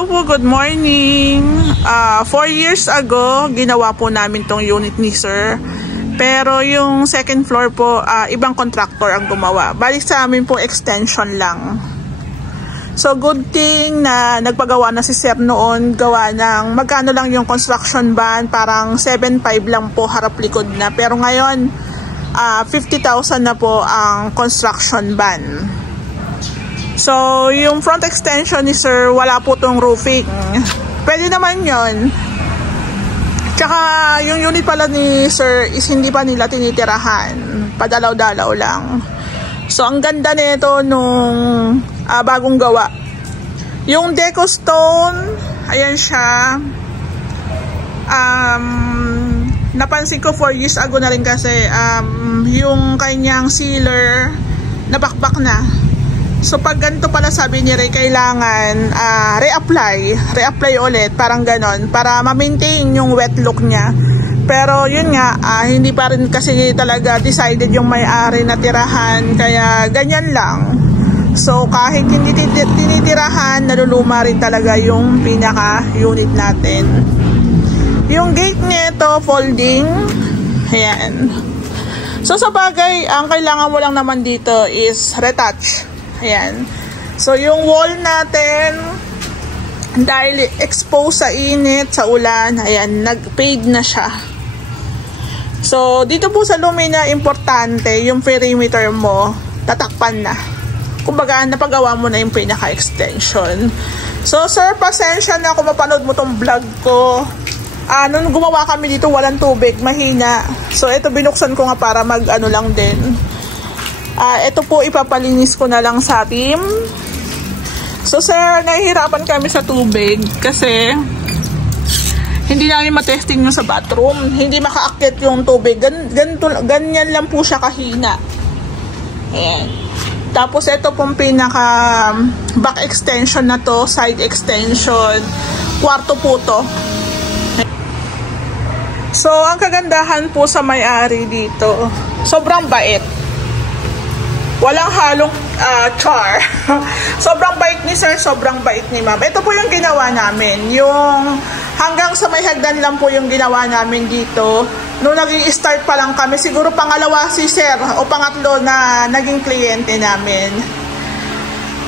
Hello po, good morning. 4 years ago, ginawa po namin tong unit ni Sir. Pero yung second floor po, ibang contractor ang gumawa. Balik sa amin po, extension lang. So good thing na nagpagawa na si Sir noon, gawa ng magkano lang yung construction ban, parang 7.5 lang po harap likod na. Pero ngayon, 50,000 na po ang construction ban. So, yung front extension ni Sir, wala po tong roofing. Pwede naman yon. Tsaka, yung unit pala ni Sir is hindi pa nila tinitirahan. Padalaw-dalaw lang. So, ang ganda nito nung bagong gawa. Yung deco stone, ayan siya. Napansin ko 4 years ago na rin kasi yung kanyang sealer nabakbak na. So pag ganito pala sabi ni Ray, kailangan reapply ulit, parang ganon, para ma-maintain yung wet look niya. Pero yun nga, hindi pa rin kasi talaga decided yung may-ari na tirahan, kaya ganyan lang. So kahit hindi tinitirahan, naluluma rin talaga yung pinaka-unit natin. Yung gate nito, folding, ayan. So sa bagay, ang kailangan mo lang naman dito is retouch. Ayan. So, yung wall natin, dahil exposed sa init, sa ulan, ayan, nag-fade na siya. So, dito po sa Lumina, importante, yung perimeter mo, tatakpan na. Kumbaga, napagawa mo na yung pinaka-extension. So, sir, pasensya na kung mapanood mo tong vlog ko. Nung gumawa kami dito, walang tubig, mahina. So, ito, binuksan ko nga para mag-ano lang din. Ito po, ipapalinis ko na lang sa team. So, sir, nahihirapan kami sa tubig kasi hindi namin matesting yung sa bathroom. Hindi makaakyat yung tubig. Ganyan lang po siya kahina. Ayan. Tapos, ito pong pinaka back extension na to, side extension. Kwarto po to. So, ang kagandahan po sa may-ari dito, sobrang bait. Walang halong char. Sobrang bait ni Sir, sobrang bait ni Ma'am. Ito po yung ginawa namin. Yung hanggang sa may hagdan lang po yung ginawa namin dito. Nung naging start pa lang kami, siguro pangalawa si Sir o pangatlo na naging kliyente namin.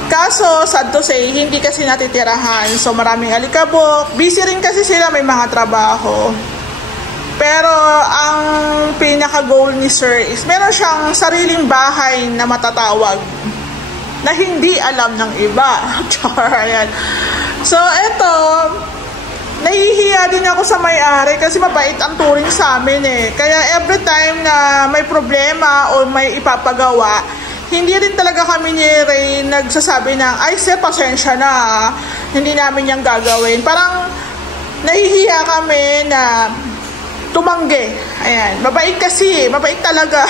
Kaso, sad to say, hindi kasi natitirahan. So maraming alikabok. Busy rin kasi sila, may mga trabaho. Pero ang pinaka-goal ni Sir is meron siyang sariling bahay na matatawag na hindi alam ng iba. So, eto, nahihiya din ako sa may-ari kasi mabait ang turing sa amin eh. Kaya every time na may problema o may ipapagawa, hindi rin talaga kami ni Ray nagsasabi ng, ay sir, pasensya na, hindi namin yung gagawin. Parang nahihiya kami na tumanggi. Ayan. Mabait kasi. Mabait talaga.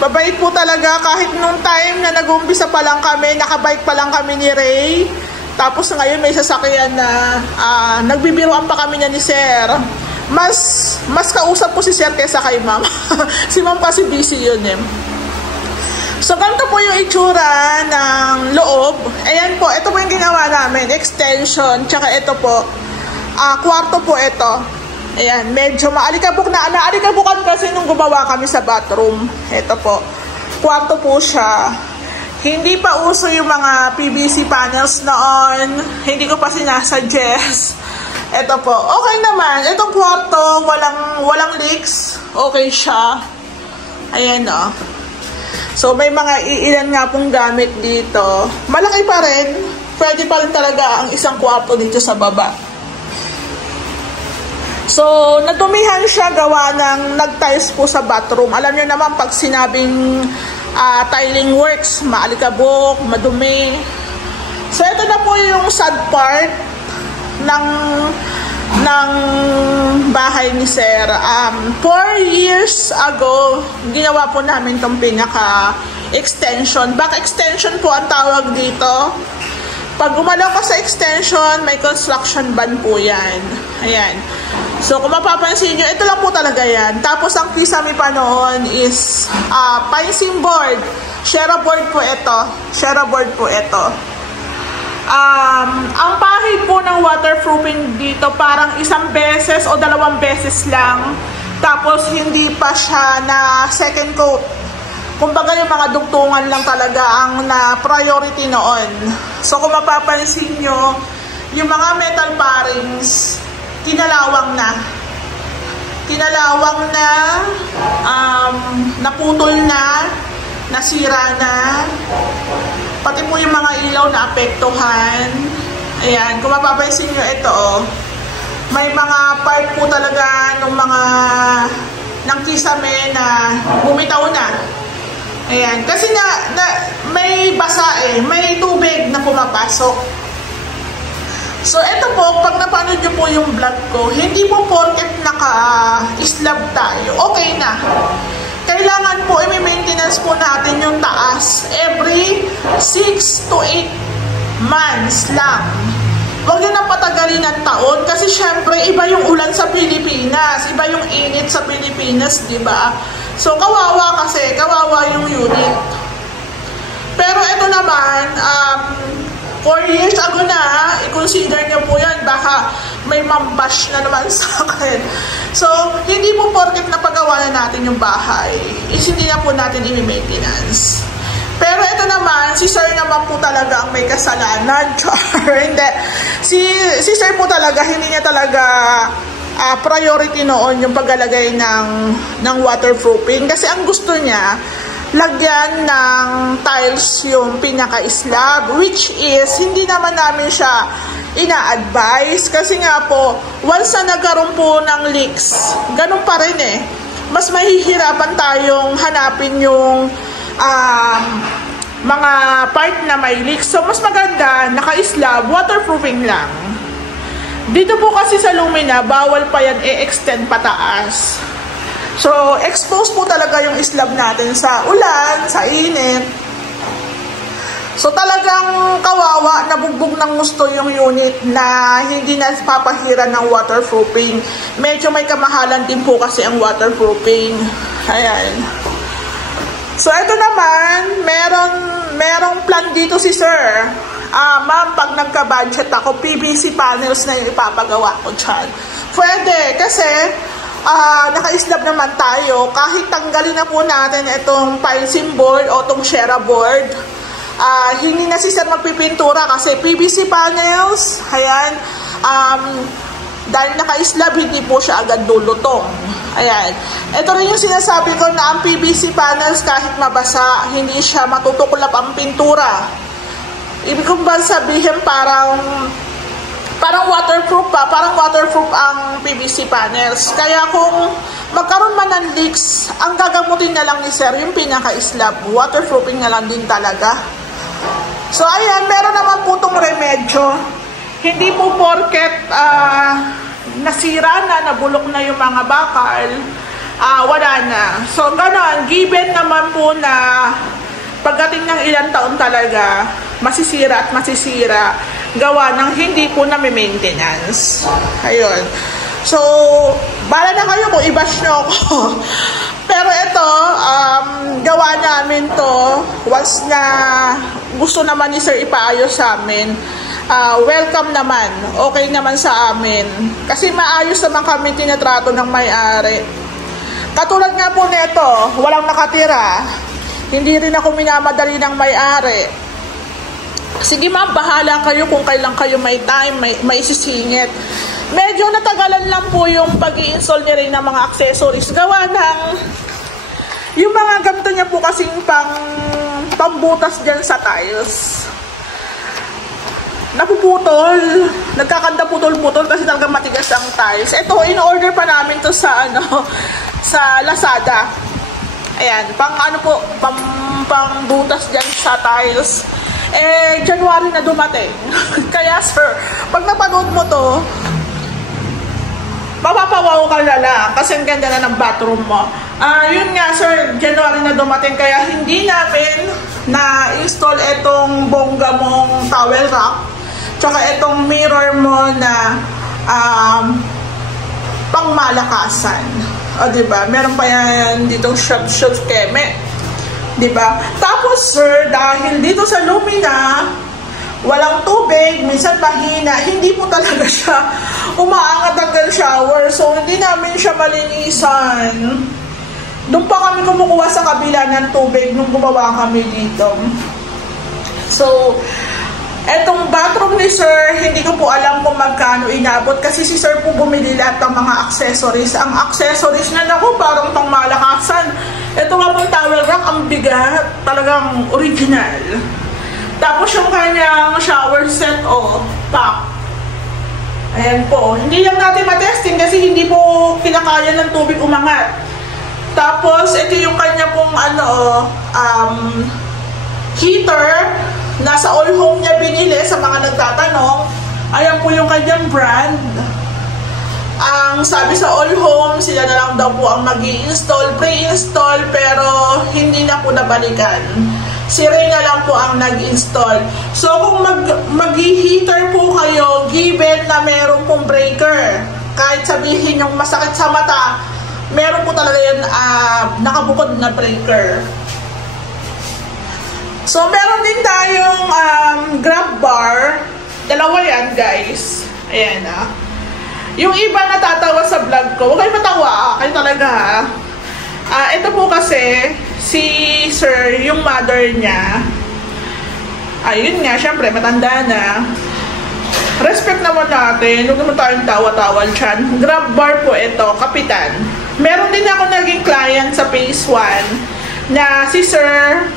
Mabait po talaga. Kahit nung time na nag-umpisa pa lang kami, nakabike pa lang kami ni Ray. Tapos ngayon may sasakyan na nagbibiruan pa kami niya ni Sir. Mas kausap po si Sir kaysa kay Ma'am. Si Ma'am kasi busy yun eh. So, ganito po yung itsura ng loob. Ayan po. Ito po yung ginawa namin. Extension. Tsaka ito po. Kwarto po ito. Ayan, medyo maalikabok na. Naalikabukan kasi nung gumawa kami sa bathroom. Ito po. Kwarto po siya. Hindi pa uso yung mga PVC panels noon. Hindi ko pa sinasuggest. Ito po. Okay naman. Itong kwarto, walang leaks. Okay siya. Ayan o. So, may mga iilan nga pong gamit dito. Malaki pa rin. Pwede pa rin talaga ang isang kwarto dito sa baba. So, nadumihan siya gawa ng nag-tiles po sa bathroom. Alam nyo naman, pag sinabing tiling works, maalikabok, madumi. So, ito na po yung sad part ng bahay ni Sir. 4 years ago, ginawa po namin itong pinaka-extension. Back extension po ang tawag dito. Pag gumalaw ka sa extension, may construction ban po yan. Ayan. So, kung mapapansin nyo, ito lang po talaga yan. Tapos, ang kisame pa noon is pine board. Shera board po ito. Shera board po ito. Ang pahid po ng waterproofing dito parang isang beses o 2 beses lang. Tapos hindi pa siya na second coat. Kumbaga yung mga dugtungan lang talaga ang na priority noon. So kung mapapansin nyo, yung mga metal parings, kinalawang na. Kinalawang na, naputol na, nasira na. Pati po yung mga ilaw na apektuhan. Ayan, kung mapapansin nyo ito, may mga part po talaga ng mga ng kisame na bumitaw na. Ayan, kasi may basa may tubig na pumapasok. So, ito po, pag napanood nyo po yung vlog ko, hindi po porket naka-slab tayo, okay na. Kailangan po i-maintenance po natin yung taas every 6 to 8 months lang. Huwag nyo nang patagalin ng taon kasi syempre iba yung ulan sa Pilipinas, iba yung init sa Pilipinas, di ba? So kawawa kasi, kawawa yung unit. Pero ito naman, 4 years ago na, i-consider nyo po yan, baka may mambash na naman sa akin. So, hindi po porket na pagawa na natin yung bahay, is hindi na po natin i-maintenance. Pero ito naman, si Sir naman po talaga ang may kasalanan. Hindi. Si Sir po talaga, hindi niya talaga priority noon yung paglalagay ng waterproofing. Kasi ang gusto niya, lagyan ng tiles yung pinaka-slab, which is, hindi naman namin siya ina-advise. Kasi nga po, once na nagkaroon po ng leaks, ganun pa rin mas mahihirapan tayong hanapin yung mga part na may leaks. So, mas maganda, naka-slab, waterproofing lang. Dito po kasi sa Lumina, bawal pa yan i-extend pataas. So, exposed po talaga yung slab natin sa ulan, sa init. So, talagang kawawa, nabugbog ng gusto yung unit na hindi na papahiran ng waterproofing. Medyo may kamahalan din po kasi ang waterproofing. Ayan. So, ito naman, merong plan dito si Sir. Ma'am, pag nagka-budget ako, PVC panels na yung ipapagawa ko dyan. Pwede, kasi naka-slab naman tayo. Kahit tanggalin na po natin itong pilesing board o itong shera board, hindi na si Sir magpipintura kasi PVC panels, ayan, dahil naka-slab, hindi po siya agad lulutong. Ayan. Ito rin yung sinasabi ko na ang PVC panels kahit mabasa, hindi siya matutuklap ang pintura. Ibig kong ba sabihin parang waterproof pa, parang waterproof ang PVC panels. Kaya kung magkaroon man ng leaks, ang gagamutin na lang ni Sir yung pinaka-slab, waterproofing na lang din talaga. So ayan, meron naman po itong remedyo. Hindi po porket nasira na, nabulok na yung mga bakal, wala na. So, gano'n, given naman po na pagdating ng ilang taon talaga, masisira at masisira, gawa ng hindi po na maintenance. Ayun. So, bala na kayo kung i-bash nyo ako. Pero ito, gawa namin to, once na gusto naman ni Sir ipaayos sa amin, welcome naman, okay naman sa amin. Kasi maayos naman kami tinatrato ng may-ari. Katulad nga po nito, walang nakatira. Hindi rin ako minamadali ng may-ari. Sige ma'am, bahala kayo kung kailan kayo may time, may isisingit. Medyo natagalan lang po yung pag-i-install niya rin ng mga accessories. Gawa ng, yung mga ganito niya po kasing pambutas dyan sa tiles. Napuputol, nagkakanda putol-putol kasi talagang matigas ang tiles. Ito, in-order pa namin to sa sa Lazada. Ayan, pang butas dyan sa tiles. January na dumating. Kaya sir, pag napanood mo to, mapapawaw ka na lang kasi ang ganda na ng bathroom mo. Yun nga sir, January na dumating kaya hindi namin na-install itong bongga mong towel rack tsaka itong mirror mo na pangmalakasan. O diba? Meron pa yan ditong shot keme. Diba? Tapos sir, dahil dito sa Lumina, walang tubig, minsan mahina, hindi po talaga siya umaangat hanggang shower. So, hindi namin siya malinisan. Doon pa kami kumukuha sa kabila ng tubig nung gumawa kami dito. So, etong bathroom ni Sir, hindi ko po alam kung magkano inabot kasi si Sir po bumili lahat ng mga accessories. Ang accessories na naku, parang pang malakasan. Ito nga pong towel rack, ang bigat, talagang original. Tapos yung kanyang shower set, pack. Ayan po. Hindi lang natin matesting kasi hindi po kinakaya ng tubig umangat. Tapos, ito yung kanya pong heater. Nasa All Home niya binili sa mga nagtatanong. Ayan po yung kanyang brand. Ang sabi sa All Home, sila na lang daw po ang mag-i-install, pre-install, pero hindi na po nabalikan. Si Ray na lang po ang nag-install. So, kung mag-heater po kayo, given na meron pong breaker, kahit sabihin yung masakit sa mata, meron po talaga yun nakabukod na breaker. So, meron din tayong grab bar. Dalawa yan, guys. Ayan, Yung iba natatawa sa vlog ko, huwag kayo matawa, kayo talaga, ito po kasi, si Sir, yung mother niya, ayun nga, syempre, matanda na. Respect naman natin, huwag naman tayong tawa-tawal dyan. Grab bar po ito, kapitan. Meron din ako naging client sa phase 1 na si Sir,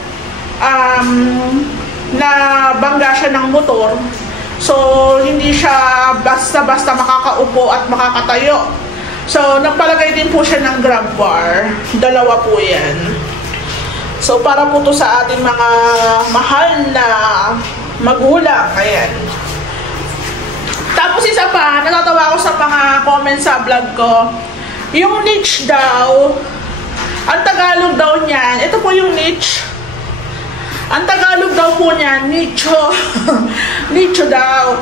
na bangga siya ng motor. So, hindi siya basta-basta makakaupo at makakatayo. So, nagpalagay din po siya ng grab bar. Dalawa po yan. So, para po to sa ating mga mahal na magulang. Ayan. Tapos, isa pa, natatawa ako sa mga comments sa vlog ko. Yung niche daw, ang Tagalog daw niyan, ito po yung niche. Ang Tagalog daw po niyan, nicho. Nicho daw.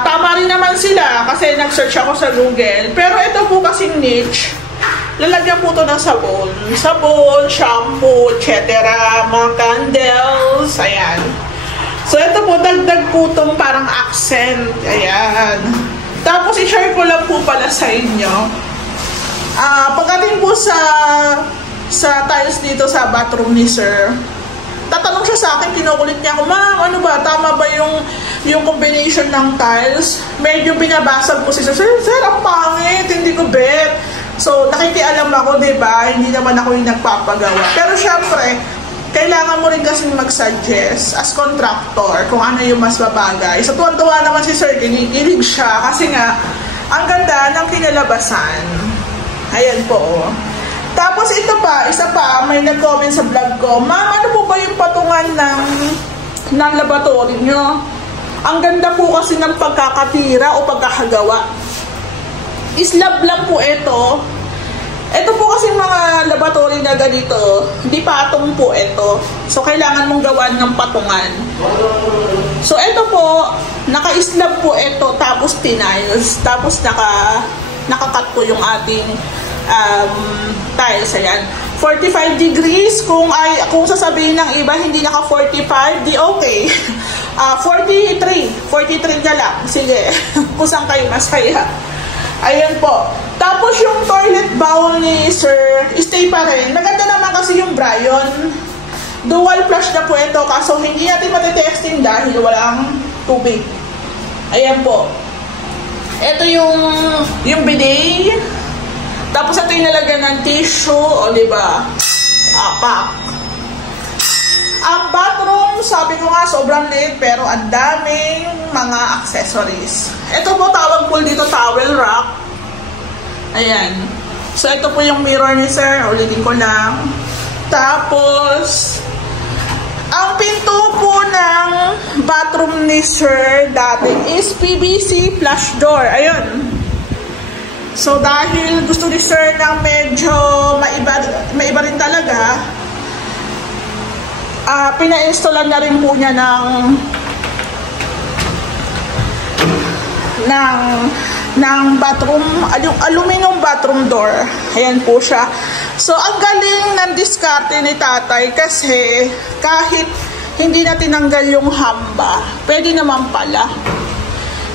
Tama rin naman sila kasi nag-search ako sa Google. Pero ito po kasing niche, lalagyan po ito ng sabon. Sabon, shampoo, etc. Mga candles. Ayan. So, ito po, dagdag po itong parang accent. Ayan. Tapos, i-share ko lang po pala sa inyo. Pagdating po sa tiles dito sa bathroom ni Sir, tatanong siya sa akin, kinukulit niya ako, ma'am, ano ba, tama ba yung combination ng tiles? Medyo binabasag ko si Sir, Sir, ang pangit, hindi ko bet. So, nakikialam ako, diba? Hindi naman ako yung nagpapagawa. Pero syempre, kailangan mo rin kasi mag-suggest as contractor kung ano yung mas babagay. So, tuwan-tuwa naman si Sir, kinikilig siya kasi nga, ang ganda ng kinalabasan. Ayan po. Tapos ito pa, isa pa, may nag-comment sa vlog ko, ma'am, ano po ba yung patungan ng laboratory nyo? Ang ganda po kasi ng pagkakatira o pagkakagawa. Islab lang po ito. Ito po kasi mga laboratory na ganito, hindi patong po ito. So, kailangan mong gawan ng patungan. So, ito po, naka-islab po ito, tapos tiniles, tapos nakakat po yung ating tiles. Ayan, 45 degrees. Kung sasabihin ng iba hindi naka 45, di okay. 43 na lang, sige. Kung saan kayo masaya. Ayan po. Tapos yung toilet bowl ni Sir, stay pa rin. Maganda naman kasi yung Brayon. Dual flush na po ito, kaso hindi natin matitesting dahil walang tubig. Ayan po. Ito yung bidet. Tapos ito yung nalagyan ng tissue, o diba? Pack. Ang bathroom, sabi ko nga, sobrang liit, pero ang daming mga accessories. Ito po, tawag po dito, towel rack. Ayan. So, ito po yung mirror ni Sir. Ulitin ko lang. Tapos, ang pinto po ng bathroom ni Sir dati is PVC flush door. Ayun. So, dahil gusto ni Sir ng medyo maiba rin talaga, pina-installan na rin po niya ng bathroom, yung aluminum bathroom door. Ayan po siya. So, ang galing ng diskarte ni tatay kasi kahit hindi na tinanggal yung hamba. Pwede naman pala.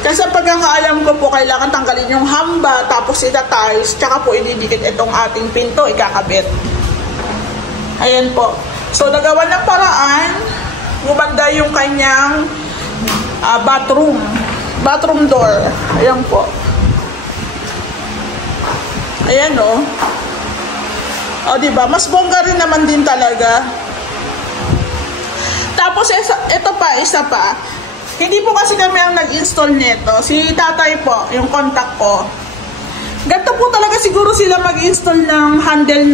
Kasi pagkakaalam ko po, kailangan tanggalin yung hamba, tapos ita-tiles, tsaka po ididikit itong ating pinto, ikakabit. Ayan po. So, nagawa ng paraan, gumanda yung kanyang bathroom door. Ayan po. Ayan o. O, diba? Mas bongga rin naman din talaga. Tapos, isa pa. Hindi po kasi kami ang nag-install nito. Si tatay po, yung contact ko. Ganito po talaga siguro sila mag-install ng handle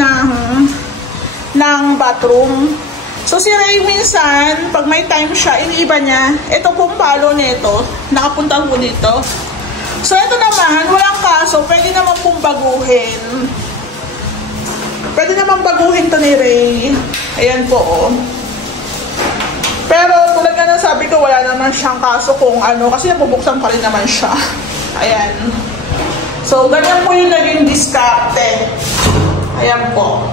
ng bathroom. So si Ray minsan, pag may time siya, iniiba niya. Ito pong palo nito, nakapunta po dito. So ito naman, walang kaso, pwede naman pong baguhin. Pwede naman baguhin to ni Ray. Ayan po, oh. Pero tulad nga na sabi ko, wala naman siyang kaso kung ano, kasi nabubuksan pa rin naman siya. Ayan. So, ganyan po yung naging diskarte. Ayan po.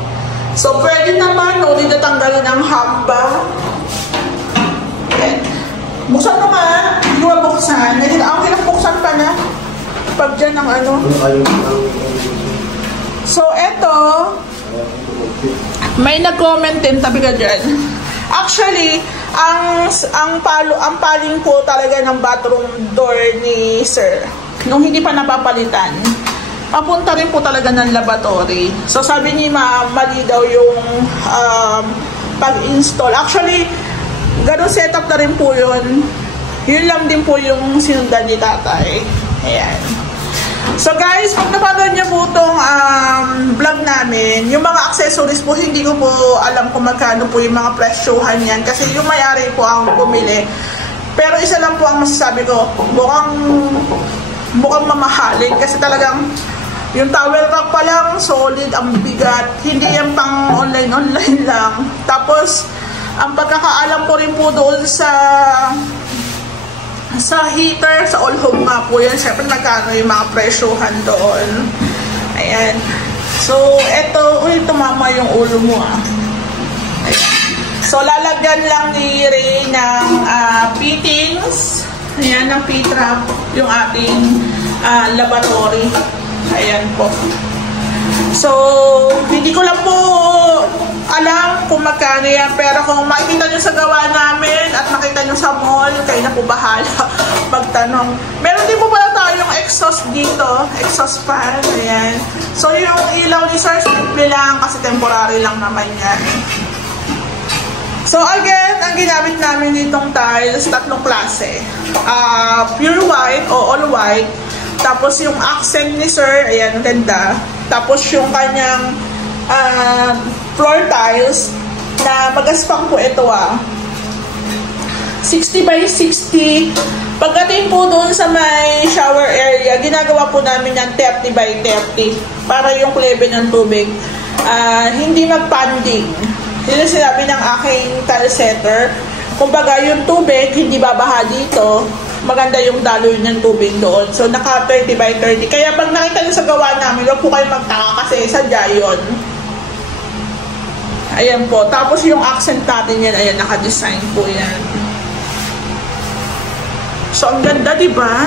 So, pwede naman, no, hindi natanggalin ang hamba. Ayan. Buksan mo nga. Hindi mo buksan. Ang hirap buksan pa na. Pag dyan ang ano. So, eto. May nag-comment din, tabi ka dyan. Actually, ang paling po talaga ng bathroom door ni Sir, nung hindi pa napapalitan, papunta rin po talaga ng lavatory. So sabi ni Ma'am, mali daw yung pag-install. Actually, ganun setup na rin po yun. Yun lang din po yung sinundan ni tatay. Ayan. So guys, pag napanood niyo po itong vlog namin, yung mga accessories po, hindi ko po alam kung magkano po yung mga presyohan yan. Kasi yung may-ari po ang bumili. Pero isa lang po ang masasabi ko, mukhang mamahalin. Kasi talagang yung towel rack pa lang, solid, ang bigat. Hindi yan pang online lang. Tapos, ang pagkakaalam ko rin po doon sa heater, sa all home nga po yan. Siyempre magkano yung mga presyohan doon. Ayan. So, tumama yung ulo mo Ayan. So, lalagyan lang ni Ray ng fittings. Ayan, ng P-trap. Yung ating laboratory. Ayan po. So, hindi ko lang po alam kung magkano yan, pero kung makikita nyo sa gawa namin at makita nyo sa mall, kayo na po bahala magtanong. Meron din po pala tayong exhaust dito, exhaust fan, ayan. So yung ilaw ni Sir, simple lang kasi temporary lang naman yan. So again, ang ginamit namin ditong tiles, tatlong klase. Pure white o all white, tapos yung accent ni Sir, ayan, ganda. Tapos yung kanyang floor tiles na magaspang po ito 60 by 60. Pagdating po doon sa may shower area, ginagawa po namin ng 30 by 30 para yung klebe ng tubig hindi magpanding. Yun ang sinabi ng aking tile setter. Kumbaga yung tubig hindi babaha dito, maganda yung daloy ng tubig doon. So naka 30 by 30. Kaya pag nakita nyo sa gawa namin, huwag po kayo magtaka kasi sadya yun. Ayan po. Tapos yung accent natin yan, ayan, naka-design po yan. So, ang ganda, diba?